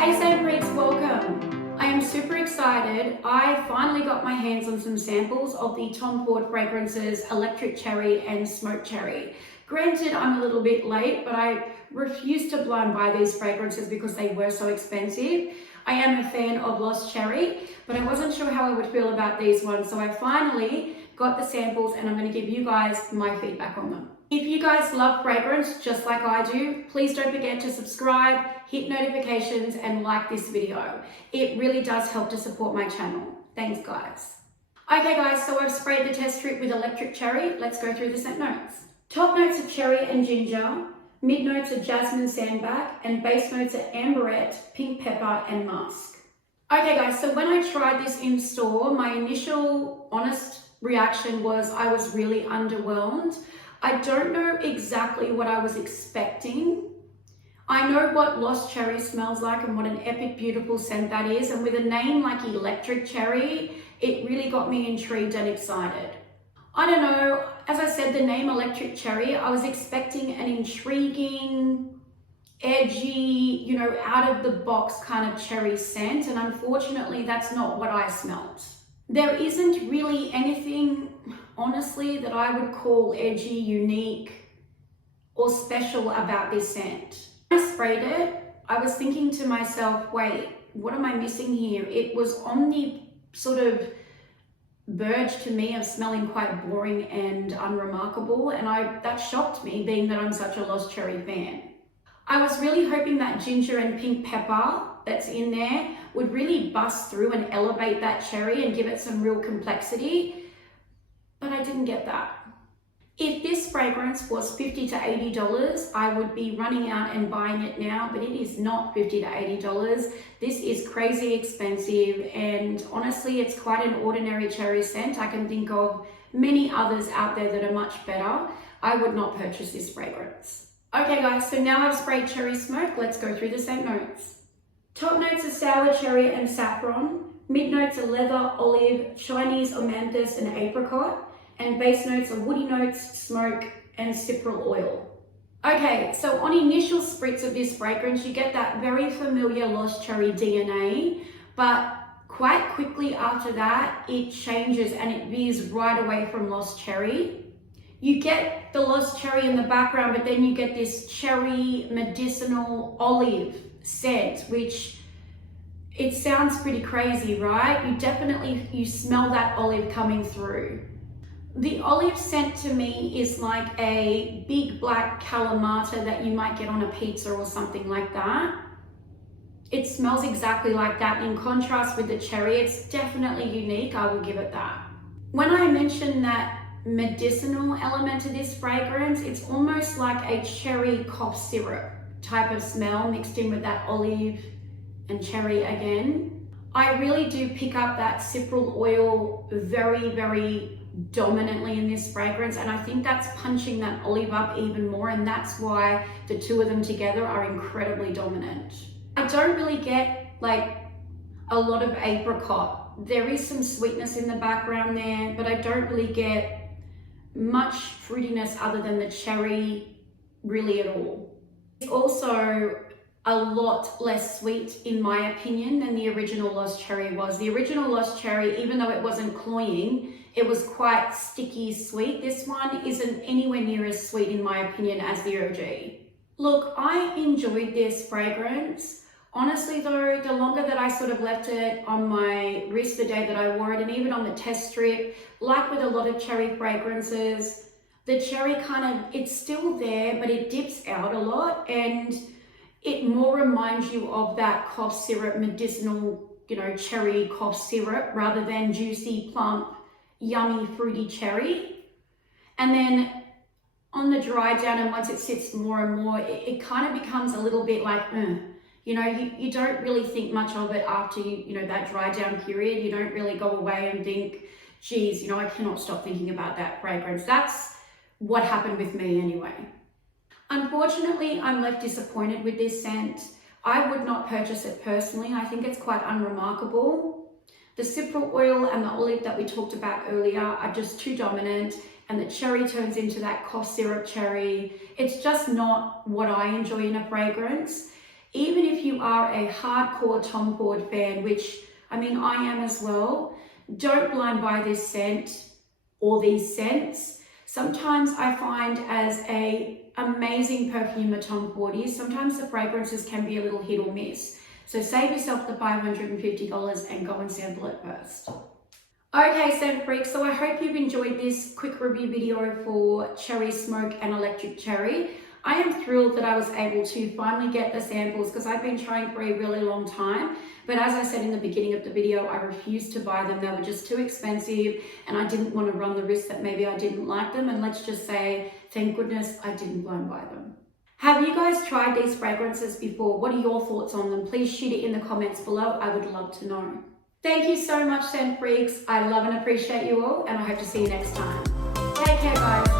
Hey St. Breeds, welcome. I am super excited. I finally got my hands on some samples of the Tom Ford fragrances Electric Cherry and Smoke Cherry. Granted, I'm a little bit late, but I refused to blind buy these fragrances because they were so expensive. I am a fan of Lost Cherry, but I wasn't sure how I would feel about these ones, so I finally got the samples and I'm going to give you guys my feedback on them. If you guys love fragrance just like I do, please don't forget to subscribe, hit notifications and like this video. It really does help to support my channel. Thanks guys. Okay guys, so I've sprayed the test strip with Electric Cherry. Let's go through the scent notes. Top notes are cherry and ginger, mid notes are jasmine sandalwood, and base notes are amberette, pink pepper and musk. Okay guys, so when I tried this in store, my initial honest reaction was I was really underwhelmed. I don't know exactly what I was expecting. I know what Lost Cherry smells like and what an epic, beautiful scent that is. And with a name like Electric Cherry, it really got me intrigued and excited. I don't know, as I said, the name Electric Cherry, I was expecting an intriguing, edgy, out of the box kind of cherry scent. And unfortunately, that's not what I smelled. There isn't really anything, honestly, that I would call edgy, unique, or special about this scent. When I sprayed it, I was thinking to myself, wait, what am I missing here? It was on the sort of verge to me of smelling quite boring and unremarkable, and that shocked me, being that I'm such a Lost Cherry fan. I was really hoping that ginger and pink pepper that's in there would really bust through and elevate that cherry and give it some real complexity, but I didn't get that. If this fragrance was $50 to $80, I would be running out and buying it now, but it is not $50 to $80. This is crazy expensive, and honestly, it's quite an ordinary cherry scent. I can think of many others out there that are much better. I would not purchase this fragrance. Okay guys, so now I've sprayed cherry smoke. Let's go through the scent notes. Top notes are sour cherry and saffron. Mid notes are leather, olive, Chinese amanthus and apricot. And base notes are woody notes, smoke and cypriol oil. Okay, so on initial spritz of this fragrance, you get that very familiar Lost Cherry DNA, but quite quickly after that, it changes and it veers right away from Lost Cherry. You get the Lost Cherry in the background, but then you get this cherry, medicinal, olive scent, which it sounds pretty crazy, right? You smell that olive coming through. The olive scent to me is like a big black Kalamata that you might get on a pizza or something like that. It smells exactly like that. In contrast with the cherry, it's definitely unique. I will give it that. When I mentioned that medicinal element to this fragrance, it's almost like a cherry cough syrup type of smell mixed in with that olive and cherry again. I really do pick up that cypriol oil very, very dominantly in this fragrance, and I think that's punching that olive up even more, and that's why the two of them together are incredibly dominant. I don't really get like a lot of apricot. There is some sweetness in the background there, but I don't really get much fruitiness other than the cherry really at all. It's also a lot less sweet in my opinion than the original Lost Cherry was. The original Lost Cherry, even though it wasn't cloying, it was quite sticky sweet. This one isn't anywhere near as sweet in my opinion as the OG. Look, I enjoyed this fragrance. Honestly though, the longer that I sort of left it on my wrist the day that I wore it, and even on the test strip, like with a lot of cherry fragrances, the cherry it's still there, but it dips out a lot, and it more reminds you of that cough syrup, medicinal, cherry cough syrup, rather than juicy, plump, yummy, fruity cherry. And then on the dry down, and once it sits more and more, it kind of becomes a little bit like, you don't really think much of it after that dry down period. You don't really go away and think, geez, I cannot stop thinking about that fragrance. That's what happened with me anyway. Unfortunately, I'm left disappointed with this scent. I would not purchase it personally. I think it's quite unremarkable. The cypriol oil and the olive that we talked about earlier are just too dominant, and the cherry turns into that cough syrup cherry. It's just not what I enjoy in a fragrance. Even if you are a hardcore Tom Ford fan, which I mean I am as well, don't blind buy this scent or these scents. Sometimes I find as a amazing perfumer Tom Ford is, sometimes the fragrances can be a little hit or miss. So save yourself the $550 and go and sample it first. Okay, scent freaks, so I hope you've enjoyed this quick review video for Cherry Smoke and Electric Cherry. I am thrilled that I was able to finally get the samples because I've been trying for a really long time. But as I said in the beginning of the video, I refused to buy them. They were just too expensive and I didn't want to run the risk that maybe I didn't like them. And let's just say, thank goodness I didn't blind buy them. Have you guys tried these fragrances before? What are your thoughts on them? Please shoot it in the comments below. I would love to know. Thank you so much, scent freaks. I love and appreciate you all, and I hope to see you next time. Take care, guys.